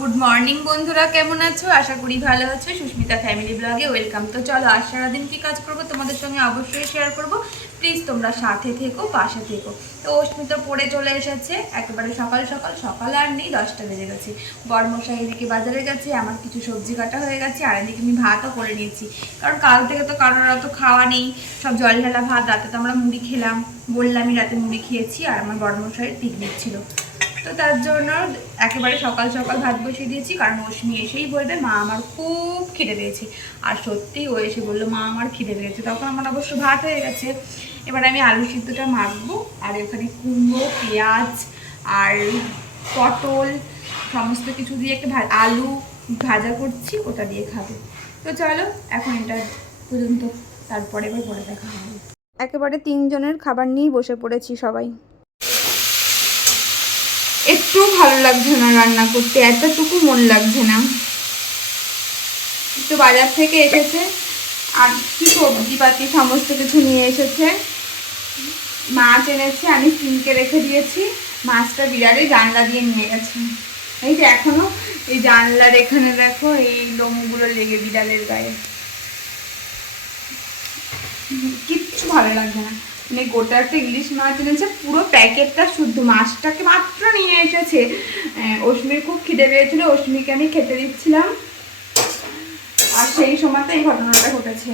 Good morning বন্ধুরা, কেমন আছো? আশা করি ভালো আছো। সুস্মিতা ফ্যামিলি ব্লগে ওয়েলকাম তো চলো, আজ সারাদিন কি কাজ করব? তোমাদের সঙ্গে অবশ্যই শেয়ার করব। প্লিজ তোমরা সাথে থেকো, পাশে থেকো। তো অস্মিতা পড়ে চলে এসেছে। একেবারে সকাল সকাল সকাল আর নেই, দশটা বেজে গেছে। বরমশাই এদিকে বাজারে গেছে, আমার কিছু সবজি কাটা হয়ে গেছে, আর এদিকে আমি ভাতও করে নিয়েছি। কারণ কাল থেকে তো কারোর অত খাওয়া নেই। সব জল ঢালা ভাত, রাতে তো আমরা মুড়ি খেলাম। বললামই রাতে মুড়ি খেয়েছি, আর আমার বরমশাইয়ের পিকনিক ছিল। তো তার জন্য একেবারে সকাল সকাল ভাত বসিয়ে দিয়েছি, কারণ অশ্মি এসেই বলবে, মা, আমার খুব খিদে পেয়েছে। আর সত্যি ও এসে বলল, মা, আমার খিদে পেয়েছে। তখন আমার অবশ্য ভাত হয়ে গেছে। এবার আমি আলু সিদ্ধটা মাখবো, আর এখানে কুমড়ো, পেঁয়াজ আর পটল সমস্ত কিছু দিয়ে একটা আলু ভাজা করছি, ওটা দিয়ে খাবে। তো চলো, এখন এটা পর্যন্ত, তারপরে এবার পরে দেখা হবে। একেবারে তিনজনের খাবার নিয়েই বসে পড়েছি সবাই। একটু ভালো লাগছে না রান্না করতে, এতটুকু মন লাগছে না। একটু বাজার থেকে এসেছে, আর কি সবজিপাতি সমস্ত কিছু নিয়ে এসেছে। মাছ এনেছে, আমি সিমকে রেখে দিয়েছি, মাছটা বিড়ালে জানলা দিয়ে নিয়ে গেছে। এই যে এখনও, এই জানলার এখানে দেখো, এই লোমগুলো লেগে বিড়ালের গায়ে। কিচ্ছু ভালো লাগছে না। মানে গোটা একটা ইলিশ মাছ এনেছে, পুরো প্যাকেটটা শুদ্ধ মাছটাকে মাত্র নিয়ে এসেছে। অশ্মির খুব খিদে পেয়েছিল অশ্মিকে আমি খেতে দিচ্ছিলাম। আর সেই সময়তে এই ঘটনাটা ঘটেছে।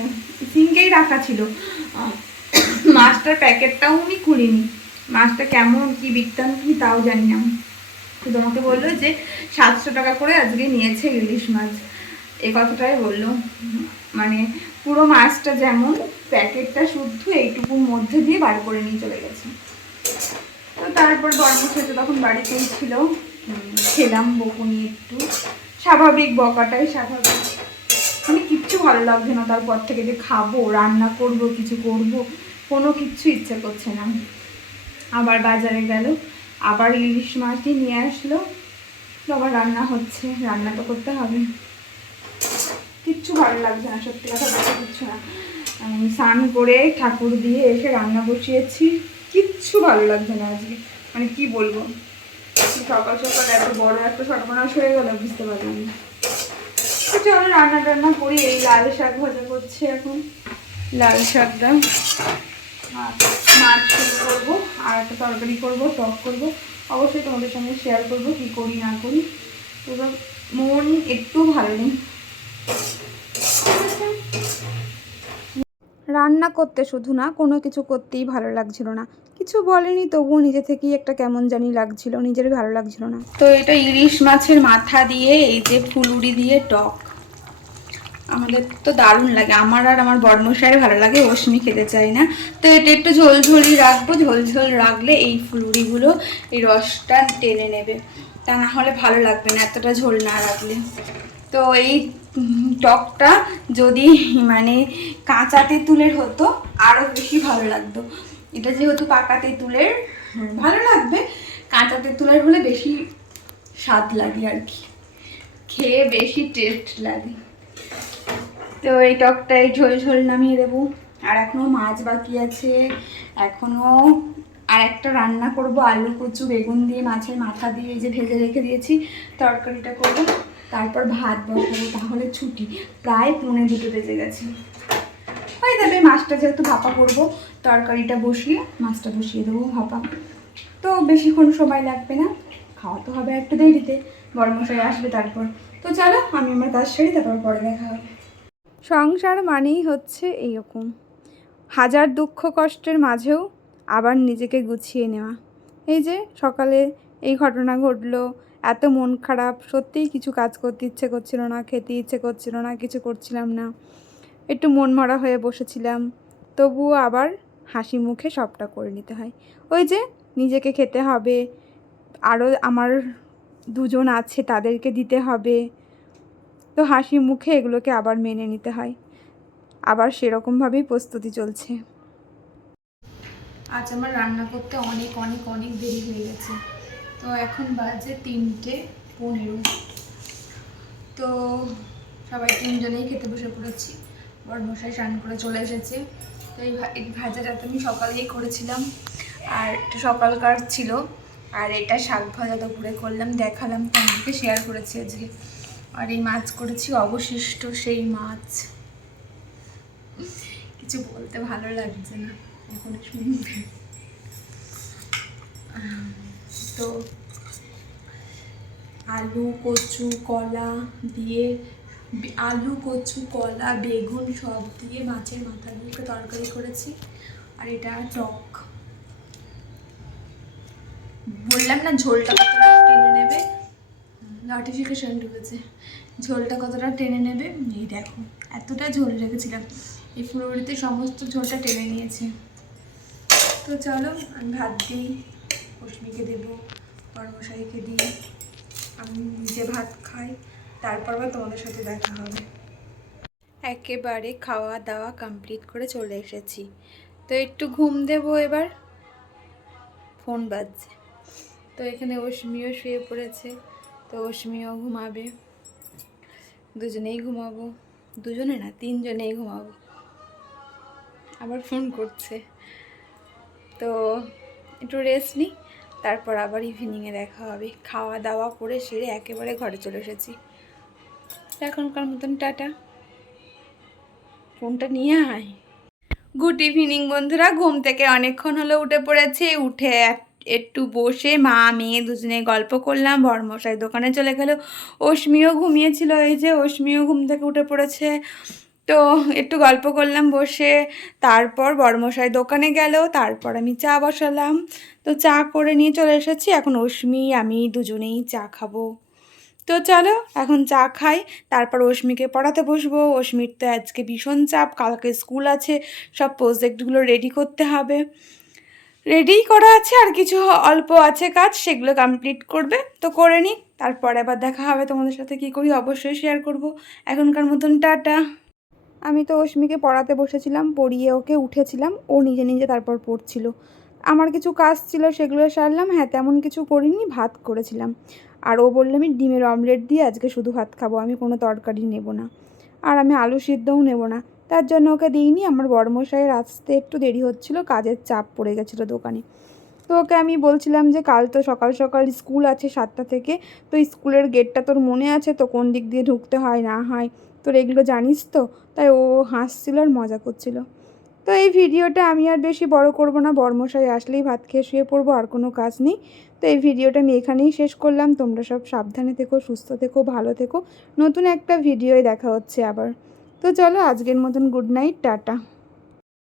সিঙ্কেই রাখা ছিল। মাছটার প্যাকেটটাও উনি খুলিনি। মাছটা কেমন, কি বিকতাম কি তাও জানি না। আমাকে বলল যে সাতশো টাকা করে আজকে নিয়েছে ইলিশ মাছ। এ কথাটাই বলল। মানে পুরো মাছটা যেমন প্যাকেটটা শুদ্ধ, এইটুকুর মধ্যে দিয়ে বার করে নিয়ে চলে গেছে। তো তারপর বর্মশাইতে তখন বাড়িতেই ছিল। খেলাম বকুনি একটু। স্বাভাবিক বকাটাই স্বাভাবিক। মানে কিচ্ছু ভালো লাগছে না তারপর থেকে যে খাব, রান্না করব, কিছু করব, কোনো কিচ্ছু ইচ্ছে করছে না। আবার বাজারে গেল, আবার ইলিশ মাছটি নিয়ে আসলো। আবার রান্না হচ্ছে, রান্না তো করতে হবে। কিচ্ছু ভালো লাগছে না, সত্যি কথা বলতে কিচ্ছু না। স্নান করে ঠাকুর দিয়ে এসে রান্না বসিয়েছি, কিচ্ছু ভালো লাগছে না আজকে। মানে কি বলব? সকাল সকাল এত বড় একটা সর্বনাশ হয়ে গেল, বুঝতে পারলাম চলো রান্না টান্না করি, এই লাল শাক ভাজা করছি এখন। লাল শাকটা মাছ করব, আর একটা তরকারি করব, টক করব। অবশ্যই তোমাদের সঙ্গে শেয়ার করব, কি করি না করি। তো মন একটু ভালো নেই। রান্না করতে শুধু না, কোনো কিছু করতেই ভালো লাগছিল না। কিছু বলেনি তবুও নিজে থেকেই একটা কেমন জানি লাগছিল নিজের ভালো লাগছিল না। তো এটা ইলিশ মাছের মাথা দিয়ে, এই যে ফুলুরি দিয়ে টক। আমাদের তো দারুণ লাগে। আমার আর আমার বর্মশাই ভালো লাগে অশ্মি খেতে চাই না। তো এটা একটু ঝোল ঝোলই রাখব। ঝোল ঝোল রাখলে এই ফুলুরিগুলো, এই রসটা টেনে নেবে। তা না হলে ভালো লাগবে না, এতটা ঝোল না রাখলে। তো এই টকটা যদি মানে কাঁচা তেঁতুলের হতো আরও বেশি ভালো লাগতো। এটা যেহেতু পাকা তেঁতুলের ভালো লাগবে। কাঁচা তেঁতুলের হলে বেশি স্বাদ লাগে আর কি। খেয়ে বেশি টেস্ট লাগে। তো এই টকটা এই ঝোল ঝোল নামিয়ে দেবো। আর এখনও মাছ বাকি আছে। এখনও আর একটা রান্না করব আলু কচু বেগুন দিয়ে মাছের মাথা দিয়ে এই যে ভেজে রেখে দিয়েছি তরকারিটা করব। তারপর ভাত বসাবো, তাহলে ছুটি। প্রায় পৌনে দুটো বেজে গেছে। হয়ে যাবে, মাছটা যেহেতু ভাপা করব, তরকারিটা বসিয়ে মাছটা বসিয়ে দেবো ভাপা। তো বেশিক্ষণ সময় লাগবে না, খাওয়া তো হবে একটু দেরিতে বড় মশাই আসবে তারপর। তো চলো, আমি আমার কাজ সারি তারপর পরে দেখা হবে। সংসার মানেই হচ্ছে এইরকম। হাজার দুঃখ কষ্টের মাঝেও আবার নিজেকে গুছিয়ে নেওয়া। এই যে সকালে এই ঘটনা ঘটলো এত মন খারাপ, সত্যিই কিছু কাজ করতে ইচ্ছে করছিল না, খেতে ইচ্ছে করছিল না, কিছু করছিলাম না। একটু মন মরা হয়ে বসেছিলাম, তবুও আবার হাসি মুখে সবটা করে নিতে হয়। ওই যে নিজেকে খেতে হবে আরও আমার দুজন আছে তাদেরকে দিতে হবে, তো হাসি মুখে এগুলোকে আবার মেনে নিতে হয়। আবার সেরকমভাবেই প্রস্তুতি চলছে। আজ আমার রান্না করতে অনেক অনেক অনেক দেরি হয়ে গেছে। তো এখন বাজে তিনটে পনেরো। তো সবাই তিনজনেই খেতে বসে পড়েছি। বড়মশাই স্নান করে চলে এসেছে। তো এই ভাজাটা তো আমি সকালেই করেছিলাম। আর একটু সকালকার ছিল। আর এটা শাক ভাজা ঘুরে করলাম। দেখালাম তোমাদেরকে শেয়ার করেছি আজকে। আর এই মাছ করেছি অবশিষ্ট সেই মাছ। কিছু বলতে ভালো লাগছে না। এখন আহ, তো আলু, কচু, কলা দিয়ে আলু, কচু, কলা, বেগুন সব দিয়ে মাছের মাথা দিয়ে তরকারি করেছি। আর এটা টক। বললাম না ঝোলটা কতটা টেনে নেবে? নোটিফিকেশন ঢুকেছে। ঝোলটা কতটা টেনে নেবে? এই দেখো, এতটা ঝোল রেখেছিলাম। এই ফুলবাড়িতে সমস্ত ঝোলটা টেনে নিয়েছে। তো চলো, আমি ভাত দিই। রশ্মিকে দেবো কর্মশাইকে দিই আমি নিজে ভাত খাই, তারপর আবার তোমাদের সাথে দেখা হবে। একেবারে খাওয়া দাওয়া কমপ্লিট করে চলে এসেছি। তো একটু ঘুম দেবো এবার। ফোন বাজছে। তো এখানে অশ্মিও শুয়ে পড়েছে, তো অশ্মিও ঘুমাবে। দুজনেই ঘুমাবো। দুজনে না, তিনজনেই ঘুমাবো। আবার ফোন করছে। তো একটু রেস্ট নিই। তারপর আবার ইভিনিংয়ে দেখা হবে। খাওয়া দাওয়া করে সেরে একেবারে ঘরে চলে এসেছি। এখনকার মতন টাটা। ফোনটা নিয়ে আয়। গুড ইভিনিং বন্ধুরা। ঘুম থেকে অনেকক্ষণ হলো উঠে পড়েছে। উঠে এক- একটু বসে মা, মেয়ে দুজনে গল্প করলাম। বর্মশাই দোকানে চলে গেল। অশ্মিও ঘুমিয়েছিল। এই যে অশ্মিও ঘুম থেকে উঠে পড়েছে। তো একটু গল্প করলাম বসে, তারপর বর্মশাই দোকানে গেল, তারপর আমি চা বসালাম। তো চা করে নিয়ে চলে এসেছি, এখন অশ্মি আমি দুজনেই চা খাব। তো চলো, এখন চা খাই, তারপর অশ্মিকে পড়াতে বসবো। অশ্মির তো আজকে ভীষণ চাপ, কালকে স্কুল আছে, সব প্রজেক্টগুলো রেডি করতে হবে। রেডি করা আছে, আর কিছু অল্প আছে কাজ, সেগুলো কমপ্লিট করবে, তো করে নিই। তারপর আবার দেখা হবে তোমাদের সাথে, কি করি অবশ্যই শেয়ার করব। এখনকার মতন টাটা। আমি তো অশ্মিকে পড়াতে বসেছিলাম, পড়িয়ে ওকে উঠেছিলাম, ও নিজে নিজে তারপর পড়ছিল। আমার কিছু কাজ ছিল সেগুলো সারলাম হ্যাঁ তেমন কিছু করিনি, ভাত করেছিলাম। আর ও বলল, আমি ডিমের অমলেট দিয়ে আজকে শুধু ভাত খাব, আমি কোনো তরকারি নেব না। আর আমি আলু সিদ্ধও নেব না। তার জন্য ওকে দিইনি, আমার বড়মশাইয়ের আসতে একটু দেরি হচ্ছিল, কাজের চাপ পড়ে গেছিল দোকানে। তো ওকে আমি বলছিলাম যে, কাল তো সকাল সকাল স্কুল আছে সাতটা থেকে, তো স্কুলের গেটটা তোর মনে আছে? তো কোন দিক দিয়ে ঢুকতে হয়, না হয়? তোর এগুলো জানিস তো? তাই ও হাসছিল আর মজা করছিল। তো এই ভিডিওটা আমি আর বেশি বড় করব না বর্মশাই আসলেই ভাত খেয়ে শুয়ে পড়ব, আর কোনো কাজ নেই। তো এই ভিডিওটা আমি এখানেই শেষ করলাম। তোমরা সব সাবধানে থেকো, সুস্থ থেকো, ভালো থেকো। নতুন একটা ভিডিওয় দেখা হচ্ছে আবার। তো চলো আজকের মতন গুড নাইট, টাটা।